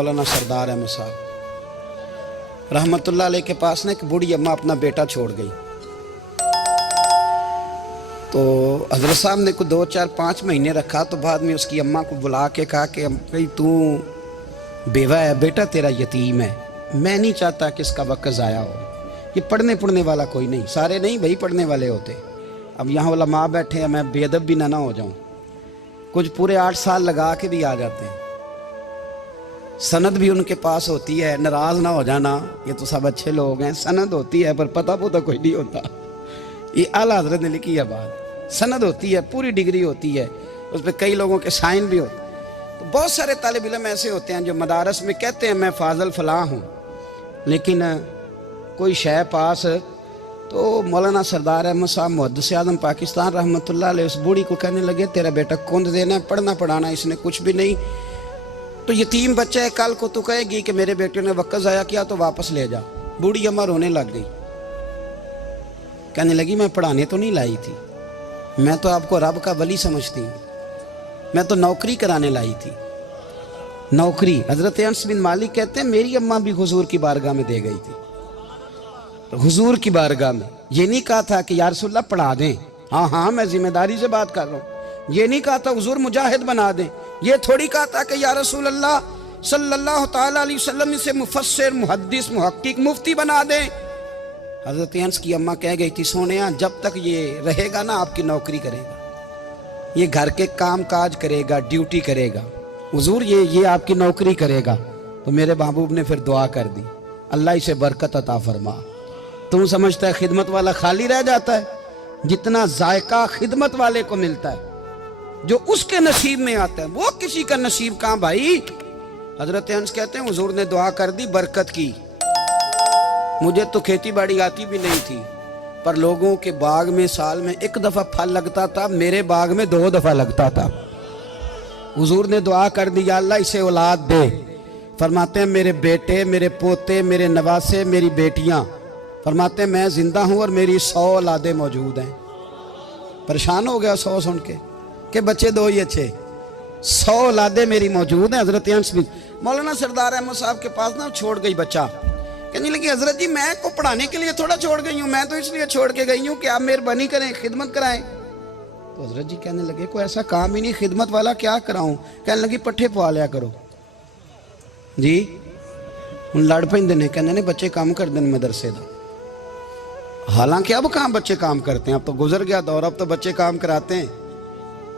मौलाना सरदार अहमद साहब रहमतुल्लाह अलैह के पास ना एक बूढ़ी अम्मा अपना बेटा छोड़ गई। तो हजरत साहब ने को 2 4 5 महीने रखा। तो बाद में उसकी अम्मा को बुला के कहा कि भाई तू बेवा है, बेटा तेरा यतीम है, मैं नहीं चाहता कि इसका वक्त ज़ाया हो। ये पढ़ने वाला कोई नहीं, सारे नहीं भाई पढ़ने वाले होते। अब यहाँ उलमा बैठे हैं, मैं बेअदब भी ना हो जाऊँ। कुछ पूरे 8 साल लगा के भी आ जाते हैं, सनद भी उनके पास होती है। नाराज ना हो जाना, ये तो सब अच्छे लोग हैं। सनद होती है पर पता पुता कोई नहीं होता। ये आला हजरत ने लिखी है बात। सनद होती है, पूरी डिग्री होती है, उस पर कई लोगों के साइन भी होते हैं। तो बहुत सारे तालिब इल्म ऐसे होते हैं जो मदारस में कहते हैं मैं फाजल फलां हूँ, लेकिन कोई शय पास। तो मौलाना सरदार अहमद साहब मुहद्दिस आज़म पाकिस्तान रहमतुल्लाह अलैह उस बूढ़ी को कहने लगे तेरा बेटा कुंद देना है, पढ़ना पढ़ाना इसने कुछ भी नहीं, तो यतीम बच्चा है, कल को तू कहेगी कि मेरे बेटे ने वक्त ज़ाया किया तो वापस ले जा। बूढ़ी अम्मा रोने लग गई, कहने लगी मैं पढ़ाने तो नहीं लाई थी, मैं तो आपको रब का वली समझती हूँ, मैं तो नौकरी कराने लाई थी। नौकरी हज़रत अनस बिन मालिक कहते हैं मेरी अम्मा भी हुजूर की बारगाह में दे गई थी। हुजूर की बारगाह में ये नहीं कहा था कि या रसूलल्लाह पढ़ा दें, हाँ हाँ मैं जिम्मेदारी से बात कर रहा हूँ। ये नहीं कहा था हुजूर मुजाहिद बना दें, ये थोड़ी कहा था कि या रसूल अल्लाह सल्लल्लाहु ताला अलैहि वसल्लम से मुफस्सिर मुहद्दिस मुहक्किक मुफ्ती बना दें। हज़रत अनस की अम्मा कह गई थी सोनिया जब तक ये रहेगा ना आपकी नौकरी करेगा, ये घर के काम काज करेगा, ड्यूटी करेगा, हुजूर ये आपकी नौकरी करेगा। तो मेरे महबूब ने फिर दुआ कर दी, अल्लाह इसे बरकत अता फरमा। तुम समझता है खिदमत वाला खाली रह जाता है? जितना जायका खिदमत वाले को मिलता है, जो उसके नसीब में आता है, वो किसी का नसीब कहाँ भाई। हजरत अनस कहते हैं हुजूर ने दुआ कर दी, बरकत की। मुझे तो खेती बाड़ी आती भी नहीं थी, पर लोगों के बाग में साल में 1 दफा फल लगता था, मेरे बाग में 2 दफा लगता था। हुजूर ने दुआ कर दी अल्लाह इसे औलाद दे। फरमाते हैं मेरे बेटे, मेरे पोते, मेरे नवासे, मेरी बेटियां, फरमाते हैं मैं जिंदा हूं और मेरी 100 औलादें मौजूद हैं। परेशान हो गया 100 सुन के बच्चे 2 ही अच्छे, 100 औलादें मेरी मौजूद हैं। हजरत अनस भी मौलाना सरदार अहमद साहब के पास ना छोड़ गई बच्चा, कहने लगी हजरत जी मैं को पढ़ाने के लिए थोड़ा छोड़ गई हूँ, मैं तो इसलिए छोड़ के गई हूँ कि आप मेहरबानी करें, खिदमत कराएं। तो हजरत जी कहने लगे कोई ऐसा काम ही नहीं, खिदमत वाला क्या कराऊं। कहने लगी पट्ठे पवा लिया करो जी। हम लड़ पेंदे ने, कहने ने बच्चे काम कर दें मदरसे का। हालांकि अब कहाँ बच्चे काम करते हैं, अब तो गुजर गया दौर, अब तो बच्चे काम कराते हैं।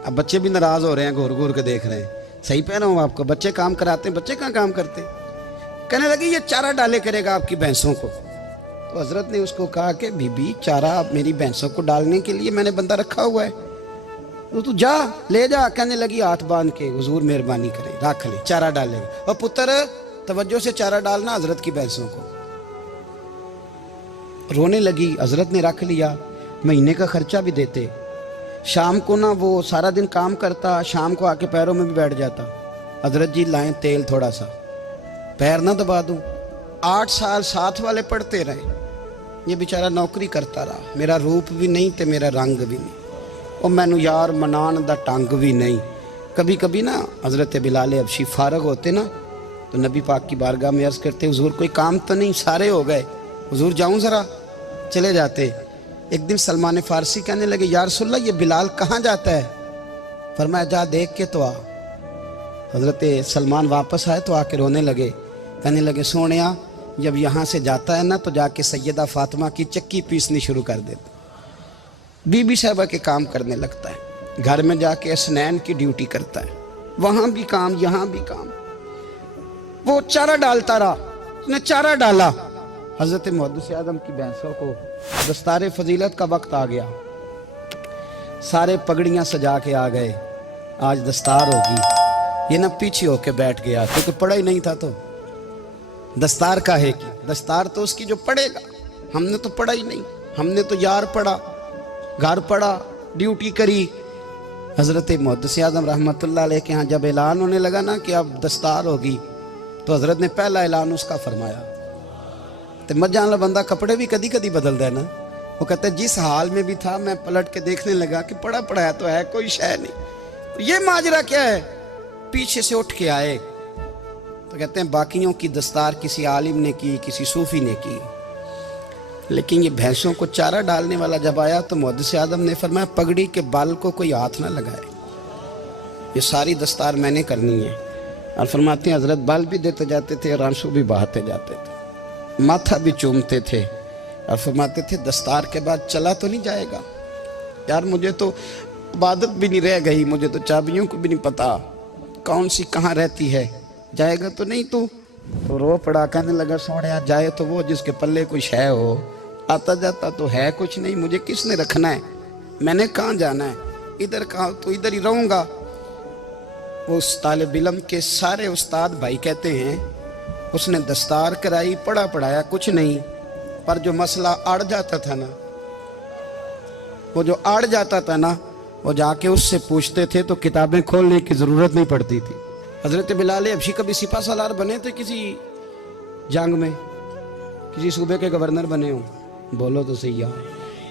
अब बच्चे भी नाराज हो रहे हैं, घूर घूर के देख रहे हैं। सही पहना हूँ आपको, बच्चे काम कराते हैं, बच्चे कहाँ काम करते। कहने लगी ये चारा डाले करेगा आपकी भैंसों को। तो हजरत ने उसको कहा कि बीबी चारा मेरी भैंसों को डालने के लिए मैंने बंदा रखा हुआ है, तो तू जा ले जा। कहने लगी हाथ बांध के हुजूर मेहरबानी करें रख ले, चारा डालेगा। और पुत्र तवज्जो से चारा डालना हजरत की भैंसों को। रोने लगी, हजरत ने रख लिया, महीने का खर्चा भी देते। शाम को ना वो सारा दिन काम करता, शाम को आके पैरों में भी बैठ जाता, हजरत जी लाएं तेल थोड़ा सा, पैर ना दबा दूं। 8 साल साथ वाले पढ़ते रहे, ये बेचारा नौकरी करता रहा। मेरा रूप भी नहीं ते मेरा रंग भी नहीं, और मैनू यार मनान दा टंग भी नहीं। कभी कभी ना हजरत बिलाल हबशी फारग होते ना, तो नबी पाक की बारगाह में अर्ज़ करते हुजूर कोई काम तो नहीं, सारे हो गए, हुजूर जाऊं ज़रा, चले जाते। एक दिन सलमान फारसी कहने लगे या रसूलल्लाह ये बिलाल कहाँ जाता है। फरमाया जा देख के तो आ। हजरत सलमान वापस आए तो आके रोने लगे, कहने लगे सोनिया जब यहाँ से जाता है ना तो जाके सैयदा फातिमा की चक्की पीसनी शुरू कर देता, बीबी साहबा के काम करने लगता है, घर में जाके असनैन की ड्यूटी करता है, वहाँ भी काम यहाँ भी काम। वो चारा डालता रहा, उसने चारा डाला। हज़रत मुहद्दिस आज़म की भैंसों को दस्तार फजीलत का वक्त आ गया, सारे पगड़ियाँ सजा के आ गए, आज दस्तार होगी। ये ना पीछे होके बैठ गया क्योंकि पढ़ा ही नहीं था, तो दस्तार का है कि दस्तार तो उसकी जो पढ़ेगा, हमने तो पढ़ा ही नहीं, हमने तो यार पढ़ा, घर पढ़ा, ड्यूटी करी। हज़रत मुहद्दिस आज़म रहमतुल्लाह अलैह के यहाँ जब ऐलान होने लगा ना कि अब दस्तार होगी, तो हज़रत ने पहला ऐलान उसका फरमाया। तो मजां वाला बंदा कपड़े भी कदी कदी बदलता है ना, वो कहता है जिस हाल में भी था मैं पलट के देखने लगा कि पढ़ा पढ़ाया तो है, कोई शय नहीं। तो ये माजरा क्या है, पीछे से उठ के आए, تو کہتے ہیں باقیوں کی دستار کسی عالم نے کی, کسی صوفی نے کی, لیکن یہ بھینسوں کو چارہ ڈالنے والا جب آیا تو محدث اعظم نے فرمایا پگڑی کے بال کو کوئی ہاتھ نہ لگائے, یہ ساری دستار میں نے کرنی ہے. اور فرماتے ہیں حضرت بال بھی دیتے جاتے تھے اور آنسو بھی بہاتے جاتے تھے, ماتھا بھی چومتے تھے اور فرماتے تھے دستار کے بعد چلا تو نہیں جائے گا یار, مجھے تو عبادت بھی نہیں رہ گئی, مجھے تو چابیوں کو بھی نہیں پتا کون سی کہاں رہتی ہے, جائے گا تو نہیں تو رو پڑا, کہنے لگا سوڑیا جائے تو وہ جس کے پلے کچھ ہے ہو, آتا جاتا تو ہے کچھ نہیں, مجھے کس نے رکھنا ہے, میں نے کہاں جانا ہے, ادھر کہاں تو ادھر ہی رہوں گا. وہ اس طالب علم کے سارے استاد بھائی کہتے ہیں اس نے دستار کرائی, پڑھا پڑھایا کچھ نہیں, پر جو مسئلہ اڑ جاتا تھا نا, وہ جو اڑ جاتا تھا نا, وہ جا کے اس سے پوچھتے تھے تو کتابیں کھولنے کی ضرورت نہیں پڑتی تھی. حضرت بلال حبشی کبھی سپاہ سالار بنے تھے کسی جنگ میں, کسی صوبے کے گورنر بنے ہوں, بولو تو صحیح ہے.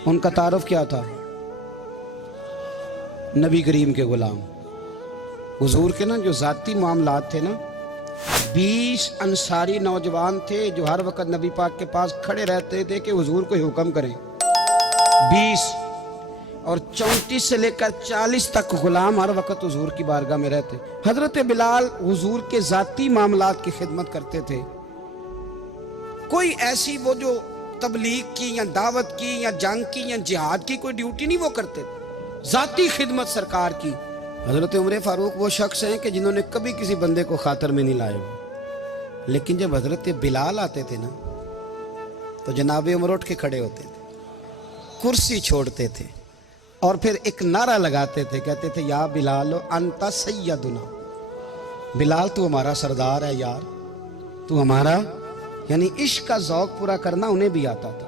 ان کا تعارف کیا تھا؟ نبی کریم کے غلام. حضور کے نا جو ذاتی معاملات تھے نا, 20 انصاری نوجوان تھے جو ہر وقت نبی پاک کے پاس کھڑے رہتے تھے کہ حضور کو حکم کریں, 20, اور 34 سے لے کر 40 تک غلام ہر وقت حضور کی بارگاہ میں رہتے. حضرت بلال حضور کے ذاتی معاملات کی خدمت کرتے تھے. کوئی ایسی وہ جو تبلیغ کی یا دعوت کی یا جنگ کی یا جہاد کی کوئی ڈیوٹی نہیں وہ کرتے, ذاتی خدمت سرکار کی. حضرت عمر فاروق وہ شخص ہیں کہ جنہوں نے کبھی کسی بندے کو خاطر میں نہیں لائے, لیکن جب حضرت بلال آتے تھے نا تو جناب عمر اٹھ کے کھڑے ہوتے تھے, کرسی چھوڑتے تھے اور پھر ایک نعرہ لگاتے تھے, کہتے تھے یا بلال انت سیدنا, بلال تو ہمارا سردار ہے یار, تو ہمارا. یعنی عشق کا ذوق پورا کرنا انہیں بھی آتا تھا.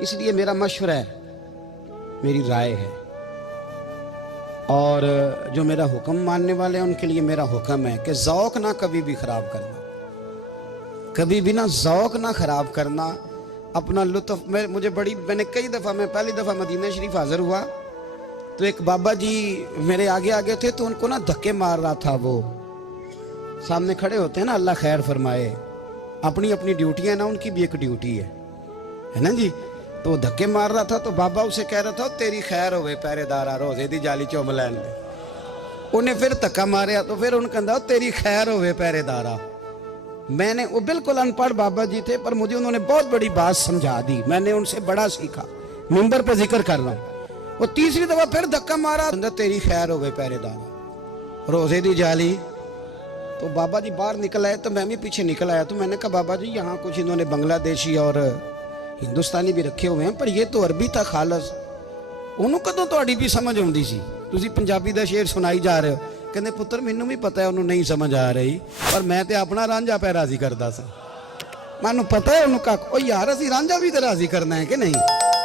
اس لیے میرا مشورہ ہے, میری رائے ہے, اور جو میرا حکم ماننے والے ہیں ان کے لیے میرا حکم ہے کہ ذوق نہ کبھی بھی خراب کرنا, کبھی بھی نہ ذوق نہ خراب کرنا, اپنا لطف. میں نے کئی دفعہ, میں پہلی دفعہ مدینہ شریف حاضر ہوا تو ایک بابا جی میرے آگے آگے تھے, تو ان کو نا دھکے مار رہا تھا. وہ سامنے کھڑے ہوتے ہیں نا, اللہ خیر فرمائے, اپنی اپنی ڈیوٹی ہے نا, ان کی بھی ایک ڈیوٹی ہے نا جی. تو وہ دھکے مار رہا تھا تو بابا اسے کہہ رہا تھا تیری خیر ہوئے پہرے دارا, روزے دی جالی چوم لین دے. انہیں پھر دھکا ماریا تو پھر ان کہا تیری خیر ہوئے پہرے دارا. میں نے, وہ بالکل ان پڑھ بابا جی تھے, پر مجھے انہوں نے بہت بڑی بات سمجھا دی, میں نے ان سے بڑا سیکھا, منبر پہ ذکر کر رہا ہوں. وہ تیسری دفعہ پھر دھکا مارا, تیری خیر ہوئے پہرے دارا, روزے دی جالی. تو بابا جی باہر نکل آئے تو میں بھی پیچھے نکل آیا. تو میں نے کہا بابا جی یہاں کچھ انہوں نے بنگلہ دیشی اور ہندوستانی بھی رکھے ہوئے ہیں, پر یہ تو عربی تھا خالص, انہوں کدوں تہاڈی بھی سمجھ آؤندی سی, تسی پنجابی دا شعر سنائی جا رہے ہو. کہندے پتر مینوں بھی پتہ ہے انہوں نہیں سمجھ آ رہی, پر میں تے اپنا رانجھا پہ راضی کردا سا. مانوں پتہ ہے انہوں کا او یار اسی رانجھا بھی تے راضی کرنا ہے کہ نہیں,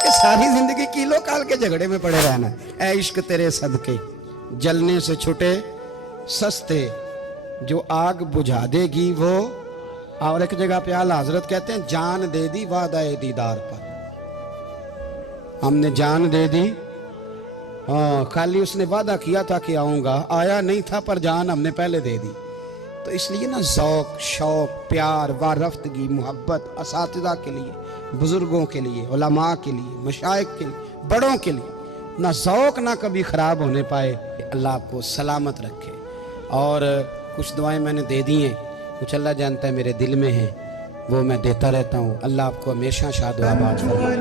کہ ساری زندگی کیلو کال کے جھگڑے میں پڑے رہنا ہے. اے عشق تیرے صدقے جلنے سے چھٹے سستے, جو آگ بجھا دے گی وہ. اور ایک جگہ پہ اعلیٰ حضرت کہتے ہیں جان دے دی وعدہ دیدار پر, ہم نے جان دے دی. ہاں خالی اس نے وعدہ کیا تھا کہ آؤں گا, آیا نہیں تھا, پر جان ہم نے پہلے دے دی. تو اس لیے نا ذوق, شوق, پیار, وارفتگی, محبت اساتذہ کے لیے, بزرگوں کے لیے, علماء کے لیے, مشائخ کے لیے, بڑوں کے لیے, نہ ذوق نہ کبھی خراب ہونے پائے. اللہ آپ کو سلامت رکھے. اور کچھ دعائیں میں نے دے دی ہیں, کچھ اللہ جانتا ہے میرے دل میں ہیں, وہ میں دیتا رہتا ہوں. اللہ آپ کو ہمیشہ شاد و آباد فرمائے.